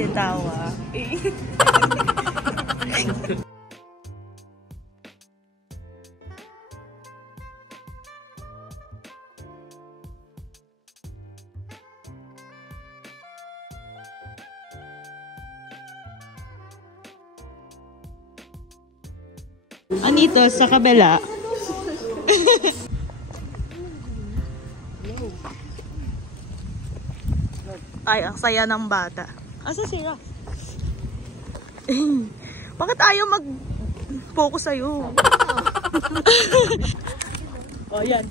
kasi tawa. Anito, sa kabila. Ay, ang saya ng bata. Asa sila? Bakit ayaw mag-focus sa'yo? Oh, yan.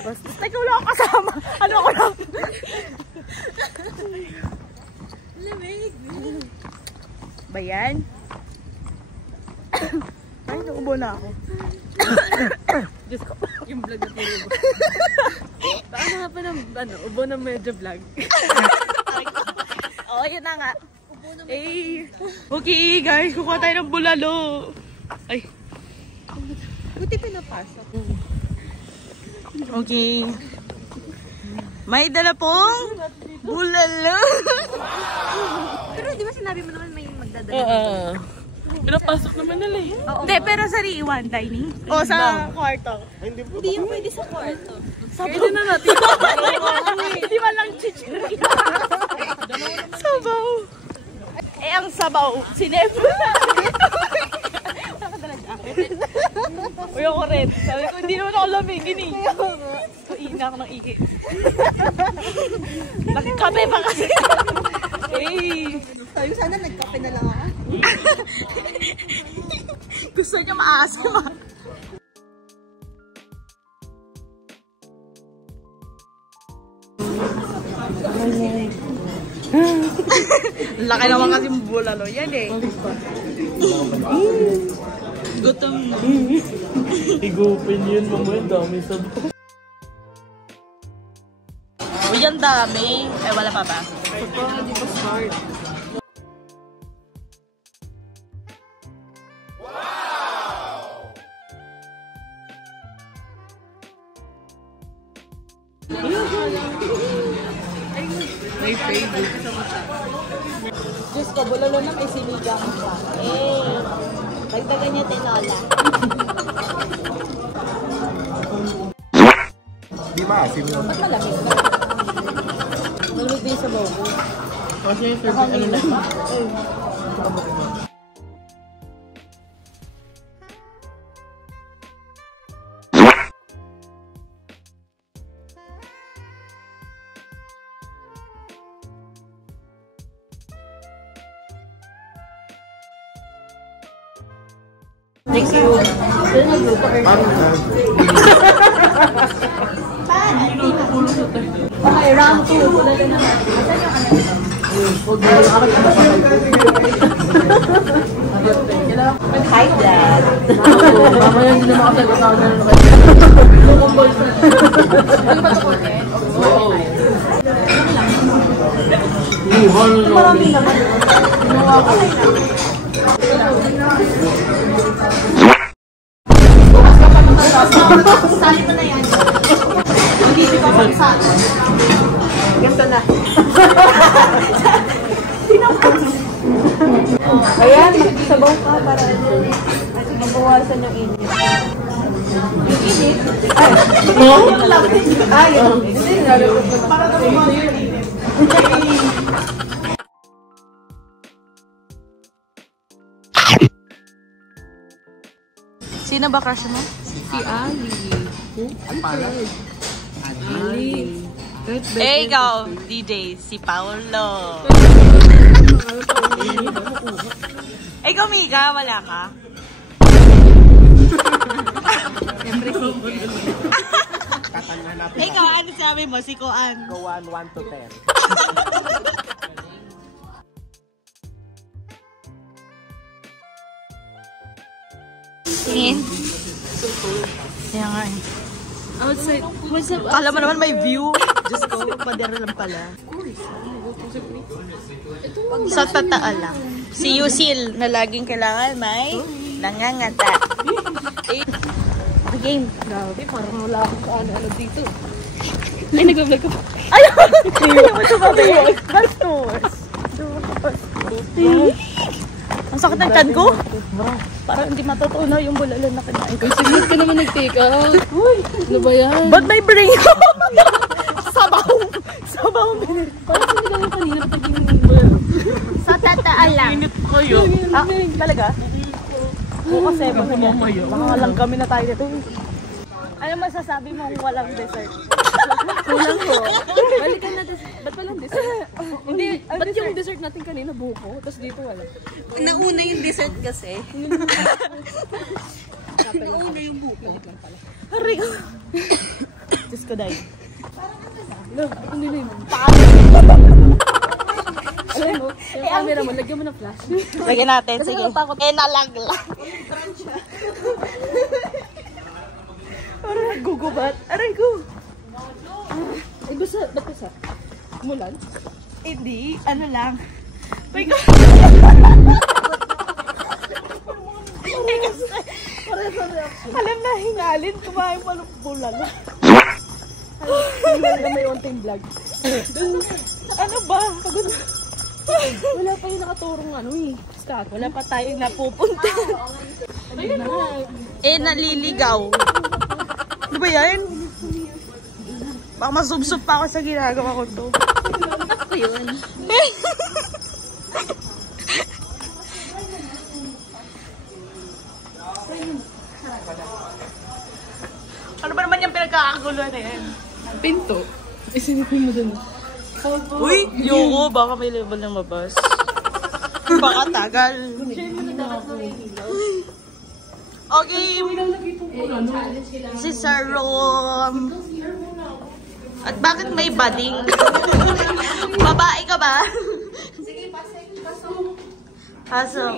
Basta ikaw lang kasama. Ano ko lang? Lamig. Ba yan? Ay, naubo na ako. Diyos ko. Yung vlog na puro. Paano nga pa ng ubo na medyo vlog? Oo, yun na nga. Okay guys, kukuha tayo ng bulalo. Ay. Buti pinapasok. Okay. May dala pong bulalo. Pero di ba sinabi mo naman may magdadala? Pinapasok naman nila eh. Hindi, pero sa Riwan, dining. O sa kwarto. Hindi yung pwede sa kwarto. Pwede na natin. Hindi man lang chichirya. Sabaw. Eh, ang sabaw, sinebro na. Uy, ako rin. Sabi ko, hindi naman ako lamigin eh. So, ina ako ng iki. Nakikape pa kasi. Eh. Sabi ko, sana nagkape na lang ako. Gusto niya maasim ah. Laki naman kasi bulalo yan eh. Gutom. Igupin yun mamaya, dami sabaw. Uy, ang dami. Eh, wala pa ba? Hindi pa start. May favorite. Diyos ko, bulalo na may sinigang pa. Eh, dagdagan niya tinola. Di ba? Sino? Ba't malamig na? Malamig din sa bobo. Kasi yung favorite ano lang. Next you. Okay, round 2. Hi, Dad. Mamaya hindi na makasagot ako na kayo. Ano ba ito ko? Oo. Marami naman. Sali mo na yan. Hindi ko pa magsali. Ganto na. Ayan, magsabaw ka para mabawasan yung init. Yung init? Ay, ay, hindi. Para naman yung init. Sino ba crush mo? Si Ali. Ali. Eh, ikaw, DJ, si Paolo. Eh, ikaw, Mika, wala ka? Siyempre si. Eh, ikaw, ano sabi mo? Si Koan. Go 1 to 10. Tingin? Kaya nga eh. Outside. Alam mo naman may view. Diyos ko, padera lang pala. Sa tataan lang. Si Yusil na laging kailangan may nangangata. Game. Grabe, parang wala akong ano dito. Ay, nag-vlog ka pa. Ay! Ayaw mo tumabi. Bastos. Ang sakit ng tiyan ko. Parang hindi matutunaw yung bulalo na kinain ko. Sige ka naman nag-take out. Ano ba yan? Ba't may brain ko? Sabaw. Sabaw. Parang sinigaw mo kanina pag yung bulalo. Sa tataan lang. Init kayo. Ah, talaga? Oo kasi baka lang kami na tayo dito. Ano masasabi mo kung walang dessert? Kulang ko. Balikan na dessert. Ba't walang dessert? Hindi, ba't yung dessert natin kanina buko? Tapos dito wala. Nauna yung dessert kasi. Nauna yung buko. Aray ko. Diyos ko dahil. Look, hindi na yun. Alam mo, yung camera mo, lagyan mo ng flash. Lagyan natin, sige. Nalagla. Aray, gugubat. Aray ko. Ay, basta, ba't basta? Mulan? Hindi, ano lang. My God. Alam na, hingalin. Kumain pa ng bulalo. Wala na may onting vlog. Ano ba? Pagod. Wala pa yung nakaturong ano eh. Scott. Wala pa tayong napupunta. Ayun na. Naliligaw. Ano ba yan? Baka masubsob pa ako sa ginagawa ko to. Ako yun. Ano ba naman yung pinagkakaguluhan na yan? Pinto. Isinipin mo dun. Uy, yoko, baka may level na mabas. Baka tagal. Okay. Si Sir Rom. At bakit may bading? Babae ka ba? Sige, pasok. Pasok.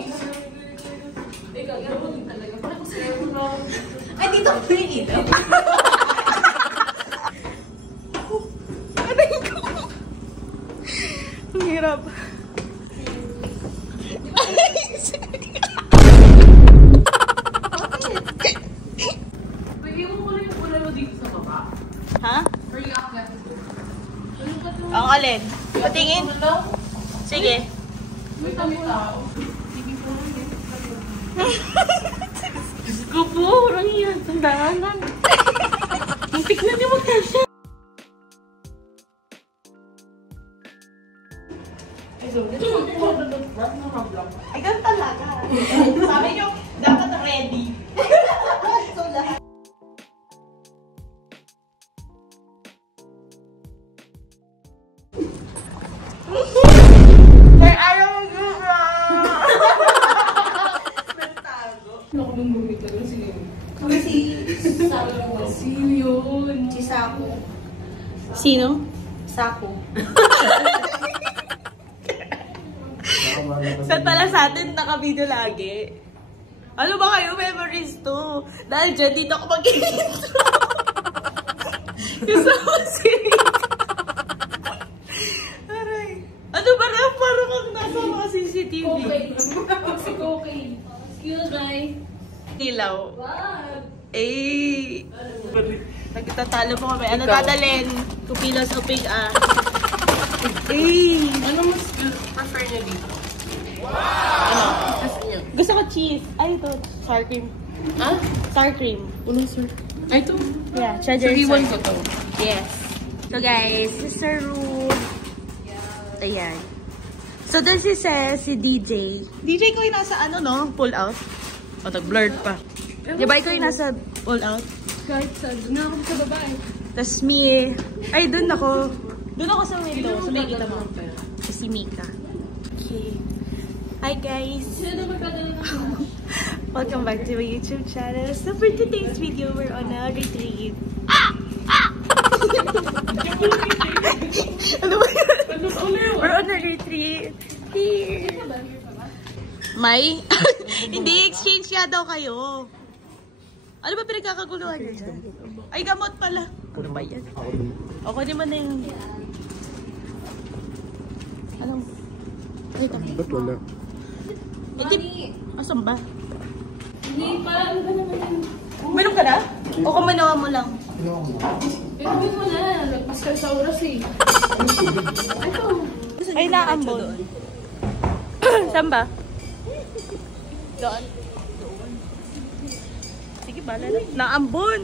Ay, dito ko yung ito. Aray ko. Ang hirap. Ha? Ang alin? Patingin? Sige. Diyos ko po, orang yan. Tandahanan. Muntik na di magkasya. Ay, ganun talaga. Sabi nyo, dapat ready. So, lahat. Sir, ayaw mo gura. Ako nung bumit na lang sila yun. Si yun. Si Sako. Sino? Sako. Saan pala sa atin naka-video lagi? Ano ba kayo? Memories to. Dahil dyan, dito ako mag-intro. Kasama si Rika. Aray. Ano ba na? Parang kang nasa mga CCTV. Okay. Excuse me. Ilaw. Eh. Nagtatalo po kami. Ano dadalhin? Kupilos o pig Eh. Ano mas prefer niya dito? Gusto ko cheese. Ay, ito. Sour cream. Ha? Sour cream. Ulo, sir. Ay, ito. Yeah, cheddar So, iwan sour. ko to. Yes. So guys, Sister Ruth. Ayan. So doon si DJ. DJ ko yung nasa ano no? Pull out. O, nag-blurred pa. Di ba ikaw yung nasa pull out? Kahit sa, doon na ako sa babae. Tapos me. Ay, doon ako. Doon ako sa window. Sa may kita mo. Si Mika. Okay. Hi guys. Sino na magpadala na ako? Welcome back to my YouTube channel. So for today's video, we're on a retreat. Ano ba yun? We're on a retreat. Here. May? Hindi, exchange nga daw kayo. Ano ba pinagkakaguluhan niyo dyan? Ay, gamot pala. Ano ba yan? Ako di mo na yung... Ano? Ay, ito. Ba't wala? Hindi. Asan ba? Hindi pa. Ano ba naman yun? Meron ka na? O kumanawa mo lang? Hindi mo na, nagpas ka sa oras eh. Ito. Ay, naambon. Saan ba? Doon. Sige, bala na. Naambon.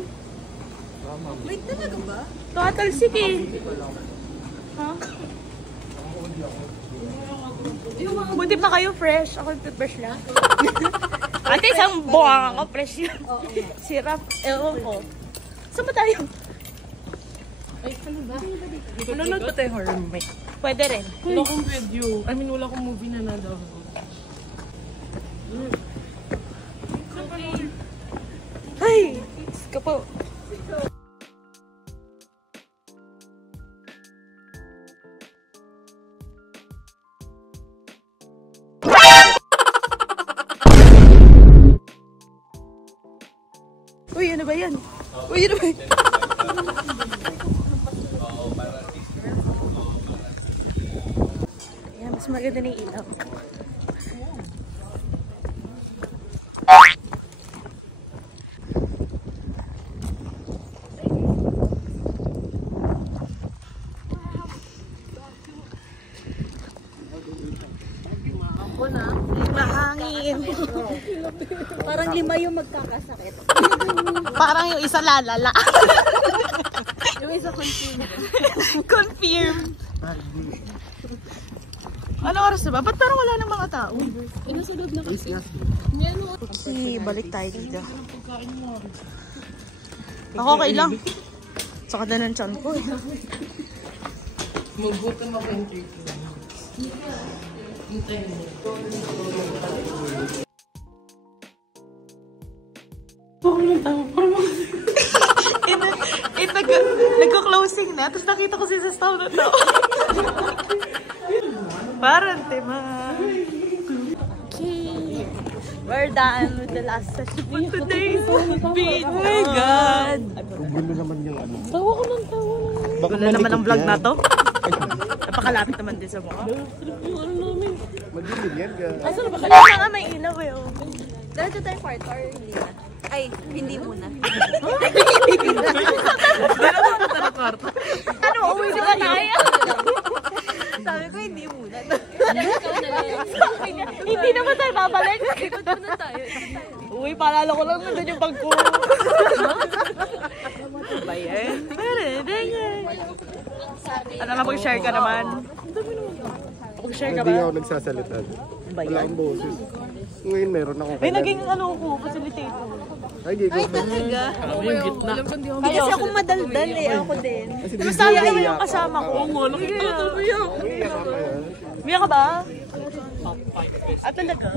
Wait, talaga ba? Tumatalsik eh. Ha? Buti pa kayo fresh. Ako fresh lang. Ate, isang buwang ako fresh yun. Sirap. Ewan ko. Saan ba tayo? Ay, ano ba? Manonood pa tayo horror movie. Pwede rin. Wala akong video. I mean, wala akong movie na nadaw. Ay! Ska po. Uy, ano ba yan? Uy, ano ba yan? Ayan, mas maganda na yung ilaw. Mahangin. Parang 5 yung magkakasakit. Parang yung isa lalala. Yung isa confirm. Confirm. Ano oras na ba? Ba't parang wala ng mga tao? Inasunod na kasi. Okay, balik tayo dito. Ako okay lang. Saka na ng tiyan ko eh. Magbutan ako yung cake. Hintayin mo. Nagko-closing na, tapos nakita ko si Sastaw na to. Parang tema. Okay. We're done with the last session for today's video. Oh my God! Gulo naman yung ano. Tawa ko ng tawa. Baka Wala naman ang vlog na to. Napakalapit naman din sa mukha. Yung ano namin. Madilim yan ka. Asan na ba kayo? Kaya nga may ilaw eh. Oh. Diretso tayo part or hindi na? Ay, hindi muna. Ano, uwi na tayo? Sabi ko, hindi muna. Hindi naman tayo babalik. Ikot muna tayo. Uy, paalala ko lang nandun yung bag ko. Bayan. Ano na, mag-share ka naman? Mag-share ka Hindi ba? ako nagsasalita. Wala akong boses. Ngayon meron ako. Ay, naging ano ko, facilitator. Ay, gigil. Talaga? Yung gitna. Kasi ako madaldal eh. Ako din. Pero sabi ko yung kasama ko. Biya ka ba? Ah, talaga?